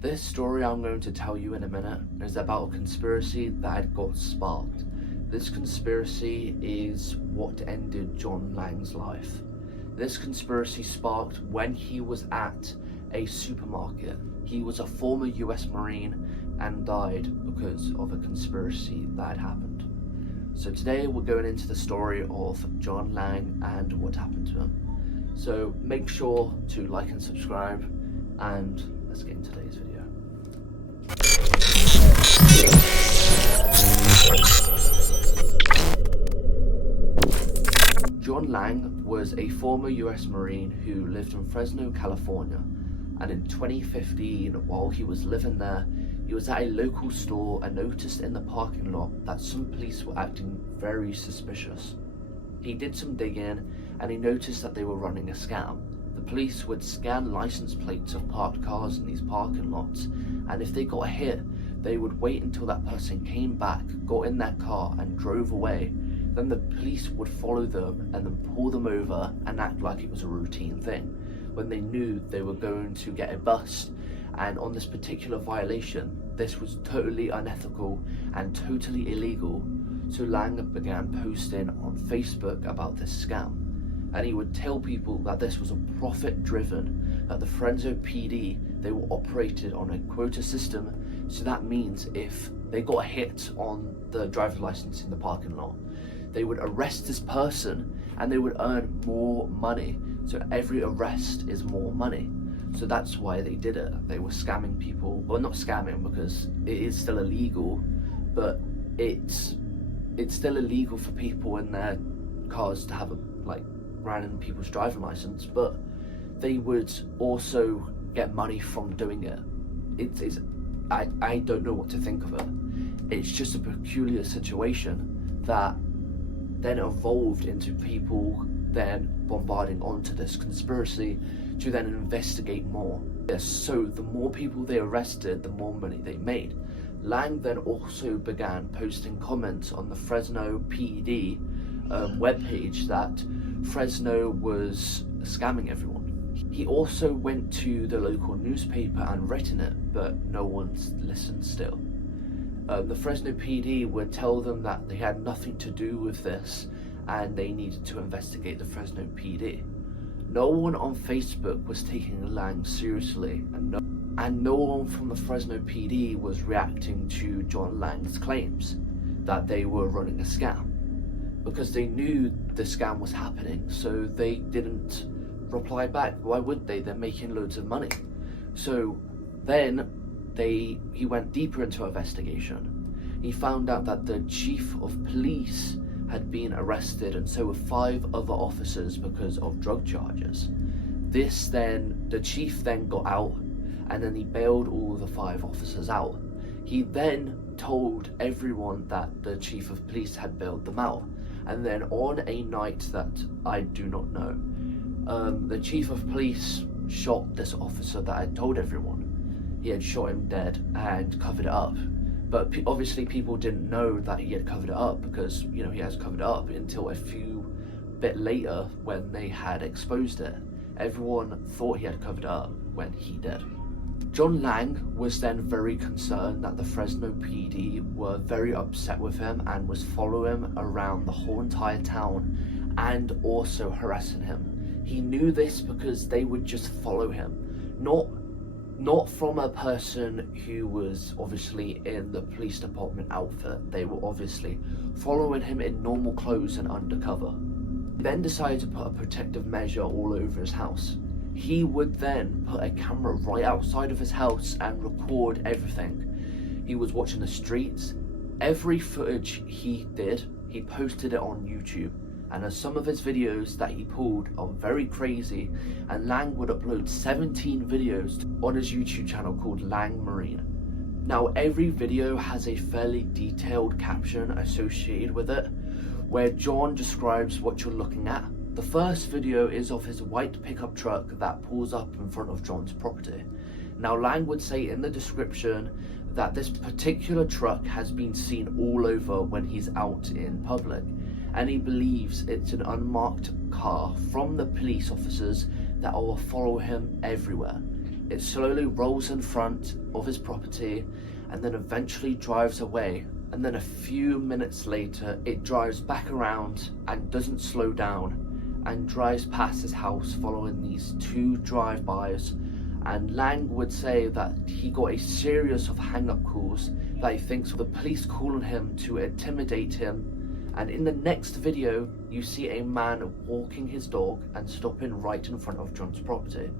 This story I'm going to tell you in a minute is about a conspiracy that had got sparked. This conspiracy is what ended John Lang's life. This conspiracy sparked when he was at a supermarket. He was a former US Marine and died because of a conspiracy that had happened. So today we're going into the story of John Lang and what happened to him. So make sure to like and subscribe, and let's get into today's video. John Lang was a former US Marine who lived in Fresno, California, and in 2015, while he was living there, he was at a local store and noticed in the parking lot that some police were acting very suspicious. He did some digging and he noticed that they were running a scam. The police would scan license plates of parked cars in these parking lots, and if they got a hit, they would wait until that person came back, got in their car and drove away. Then the police would follow them and then pull them over and act like it was a routine thing, when they knew they were going to get a bust. And on this particular violation, this was totally unethical and totally illegal. So Lang began posting on Facebook about this scam, and he would tell people that this was a profit driven, that the Fresno PD, they were operated on a quota system. So that means if they got a hit on the driver's license in the parking lot, they would arrest this person and they would earn more money. So every arrest is more money. So that's why they did it. They were scamming people. Well, not scamming, because it is still illegal, but it's still illegal for people in their cars to have random people's driving license, but they would also get money from doing it. I don't know what to think of it. It's just a peculiar situation that then evolved into people then bombarding onto this conspiracy to then investigate more. Yes, so the more people they arrested, the more money they made. Lang then also began posting comments on the Fresno PD webpage that Fresno was scamming everyone. He also went to the local newspaper and written it, but no one's listened still. The Fresno PD would tell them that they had nothing to do with this and they needed to investigate the Fresno PD. No one on Facebook was taking Lang seriously, and no one from the Fresno PD was reacting to John Lang's claims that they were running a scam, because they knew the scam was happening, so they didn't reply back. Why would they? They're making loads of money. So then he went deeper into investigation. He found out that the chief of police had been arrested, and so were 5 other officers because of drug charges. The chief then got out, and then he bailed all the 5 officers out. He then told everyone that the chief of police had bailed them out, and then on a night that I do not know, the chief of police shot this officer that had told everyone. He had shot him dead and covered it up. But obviously people didn't know that he had covered it up, because he has covered it up until a few bit later when they had exposed it. Everyone thought he had covered it up when he did. John Lang was then very concerned that the Fresno PD were very upset with him and was following him around the whole entire town and also harassing him. He knew this because they would just follow him, not from a person who was obviously in the police department outfit. They were obviously following him in normal clothes and undercover. He then decided to put a protective measure all over his house. He would then put a camera right outside of his house and record everything. He was watching the streets. Every footage he did, he posted it on YouTube. And as some of his videos that he pulled are very crazy, and Lang would upload 17 videos on his YouTube channel called Lang Marine. Now every video has a fairly detailed caption associated with it, where John describes what you're looking at. The first video is of his white pickup truck that pulls up in front of John's property. Now Lang would say in the description that this particular truck has been seen all over when he's out in public, and he believes it's an unmarked car from the police officers that will follow him everywhere. It slowly rolls in front of his property and then eventually drives away. And then a few minutes later, it drives back around and doesn't slow down and drives past his house following these 2 drive-bys. And Lang would say that he got a series of hang-up calls that he thinks were the police calling him to intimidate him. And in the next video, you see a man walking his dog and stopping right in front of John's property.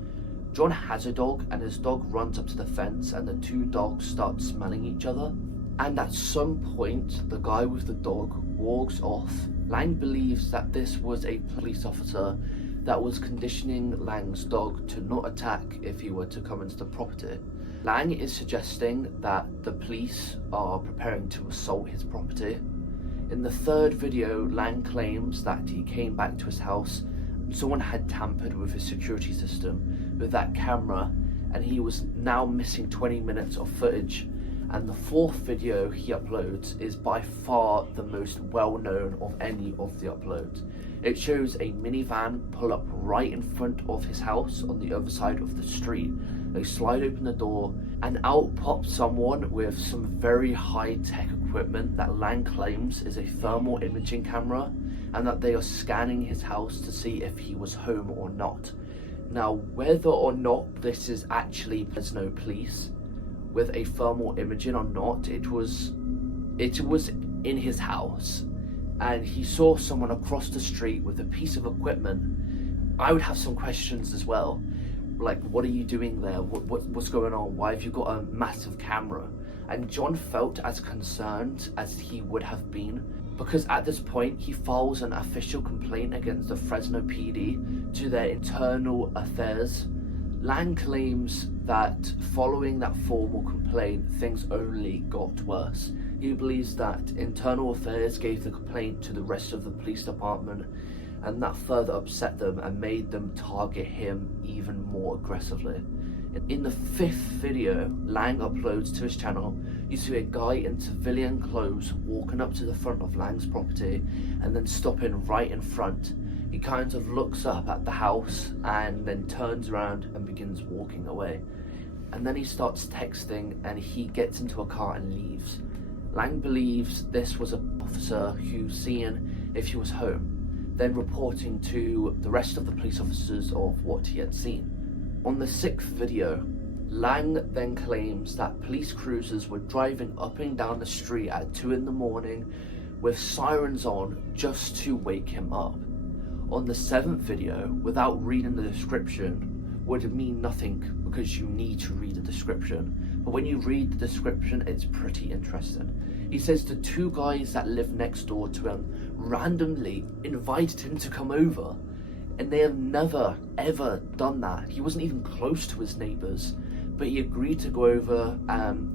John has a dog and his dog runs up to the fence and the 2 dogs start smelling each other. And at some point, the guy with the dog walks off. Lang believes that this was a police officer that was conditioning Lang's dog to not attack if he were to come into the property. Lang is suggesting that the police are preparing to assault his property. In the 3rd video, Lang claims that he came back to his house and someone had tampered with his security system with that camera, and he was now missing 20 minutes of footage. And the 4th video he uploads is by far the most well-known of any of the uploads. It shows a minivan pull up right in front of his house on the other side of the street. They slide open the door and out pops someone with some very high-tech equipment that Lang claims is a thermal imaging camera, and that they are scanning his house to see if he was home or not. Now, whether or not this is actually Fresno police with a thermal imaging or not, it was in his house, and he saw someone across the street with a piece of equipment. I would have some questions as well, like, what are you doing there? What's going on? Why have you got a massive camera? And John felt as concerned as he would have been, because at this point he files an official complaint against the Fresno PD to their internal affairs. Lang claims that following that formal complaint, things only got worse. He believes that internal affairs gave the complaint to the rest of the police department, and that further upset them and made them target him even more aggressively. In the 5th video Lang uploads to his channel, you see a guy in civilian clothes walking up to the front of Lang's property and then stopping right in front. He kind of looks up at the house and then turns around and begins walking away. And then he starts texting and he gets into a car and leaves. Lang believes this was an officer who's seeing if he was home, then reporting to the rest of the police officers of what he had seen. On the 6th video, Lang then claims that police cruisers were driving up and down the street at 2 in the morning with sirens on just to wake him up. On the 7th video, without reading the description, would mean nothing because you need to read the description. But when you read the description, it's pretty interesting. He says the 2 guys that live next door to him randomly invited him to come over, and they have never ever done that. He wasn't even close to his neighbours, but he agreed to go over.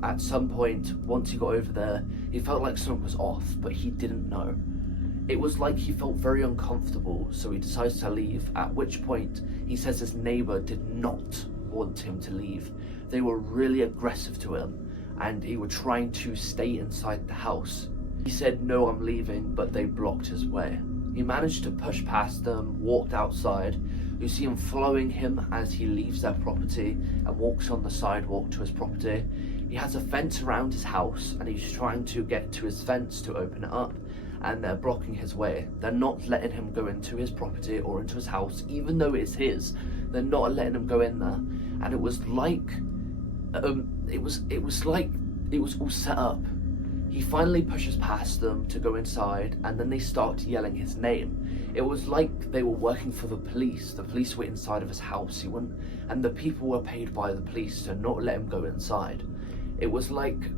At some point, once he got over there, he felt like something was off, but he didn't know. It was like he felt very uncomfortable, so he decides to leave, at which point he says his neighbour did not want him to leave. They were really aggressive to him, and he was trying to stay inside the house. He said, "No, I'm leaving," but they blocked his way. He managed to push past them, walked outside. You see him following him as he leaves their property and walks on the sidewalk to his property. He has a fence around his house and he's trying to get to his fence to open it up, and they're blocking his way. They're not letting him go into his property or into his house, even though it's his. They're not letting him go in there. And it was like, it was all set up. He finally pushes past them to go inside, and then they start yelling his name. It was like they were working for the police. The police were inside of his house, and the people were paid by the police to not let him go inside. It was like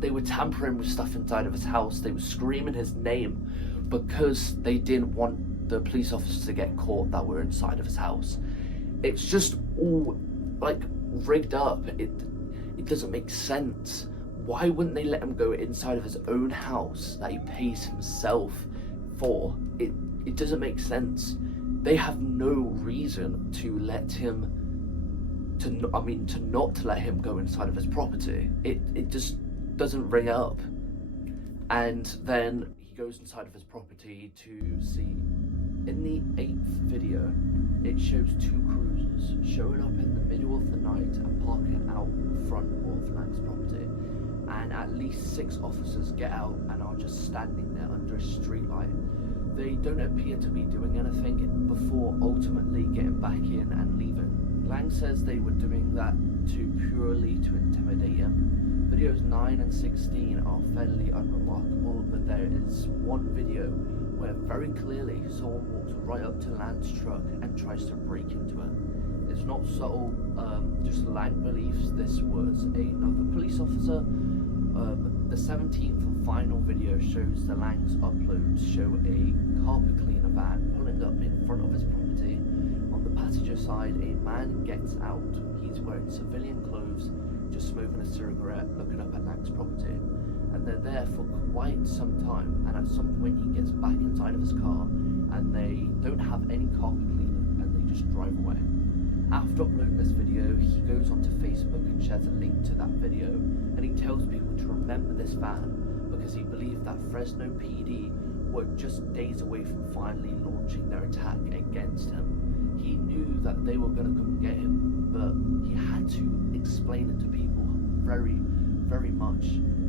they were tampering with stuff inside of his house. They were screaming his name because they didn't want the police officers to get caught that were inside of his house. It's just all like rigged up. It doesn't make sense. Why wouldn't they let him go inside of his own house that he pays himself for? It doesn't make sense. They have no reason to let him, to not let him go inside of his property. It just doesn't ring up. And then he goes inside of his property to see In the 8th video, it shows two cruisers showing up in the middle of the night and parking out front of Lang's property, and at least 6 officers get out and are just standing there under a street light. They don't appear to be doing anything before ultimately getting back in and leaving. Lang says they were doing that purely to intimidate him. Videos 9 and 16 are fairly unremarkable, but there is one video where very clearly someone walks right up to Lang's truck and tries to break into it. It's not subtle, just Lang believes this was another police officer. The 17th and final video shows the Lang's uploads show a carpet cleaner van pulling up in front of his property. On the passenger side, a man gets out. He's wearing civilian clothes, just smoking a cigarette, looking up at Lang's property. And they're there for quite some time, and at some point he gets back inside of his car and they don't have any carpet cleaner and they just drive away. After uploading this video, he goes onto Facebook and shares a link to that video, and he tells people to remember this van because he believed that Fresno PD were just days away from finally launching their attack against him. He knew that they were going to come get him, but he had to explain it to people very much.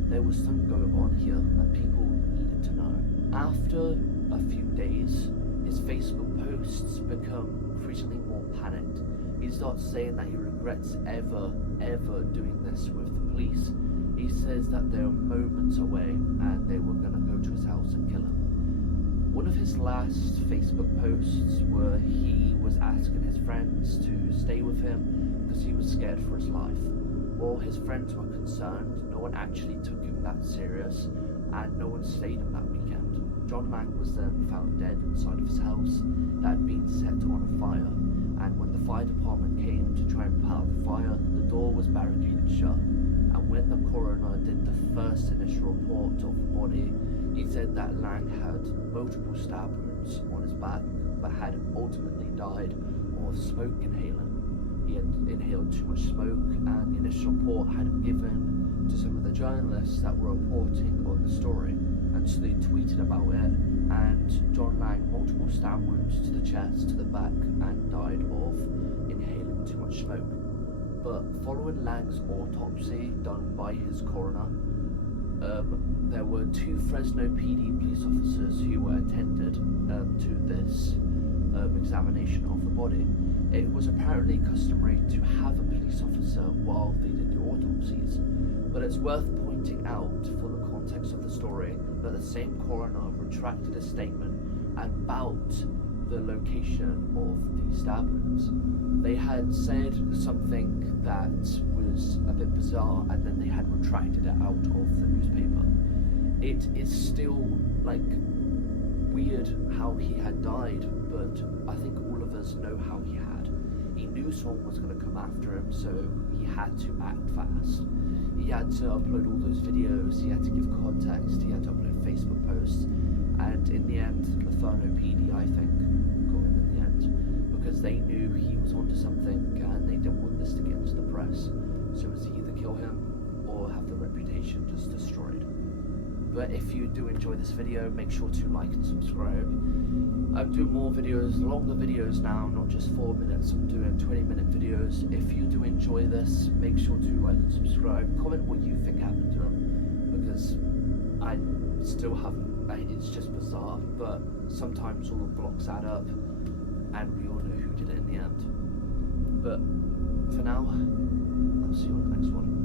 There was something going on here and people needed to know. After a few days, his Facebook posts become increasingly more panicked. He starts saying that he regrets ever doing this with the police. He says that they were moments away and they were gonna go to his house and kill him. One of his last Facebook posts where he was asking his friends to stay with him because he was scared for his life. While his friends were concerned, no one actually took him that serious and no one stayed him that weekend. John Lang was then found dead inside of his house that had been set on a fire, and when the fire department came to try and put out the fire, the door was barricaded shut. And when the coroner did the first initial report of the body, he said that Lang had multiple stab wounds on his back but had ultimately died of smoke inhalant. He had inhaled too much smoke, and the initial report had given to some of the journalists that were reporting on the story, and so they tweeted about it, and John Lang multiple stab wounds to the chest, to the back, and died of inhaling too much smoke. But following Lang's autopsy done by his coroner, there were 2 Fresno PD police officers who were attended to this examination of the body. It was apparently customary to have a police officer while they did the autopsies, but it's worth pointing out for the context of the story that the same coroner retracted a statement about the location of the stab wounds. They had said something that was a bit bizarre, and then they had retracted it out of the newspaper. It is still weird how he had died, but I think all of us know how he had. He knew someone was going to come after him, so he had to act fast. He had to upload all those videos, he had to give context, he had to upload Facebook posts, and in the end, Fresno PD, I think, got him in the end, because they knew he was onto something and they didn't want this to get into the press. So it was either kill him or have the reputation just destroyed. But if you do enjoy this video, make sure to like and subscribe. I'm doing more videos, longer videos now, not just 4 minutes, I'm doing 20-minute videos. If you do enjoy this, make sure to like and subscribe. Comment what you think happened to him, because I still haven't, it's just bizarre, but sometimes all the blocks add up, and we all know who did it in the end. But for now, I'll see you on the next one.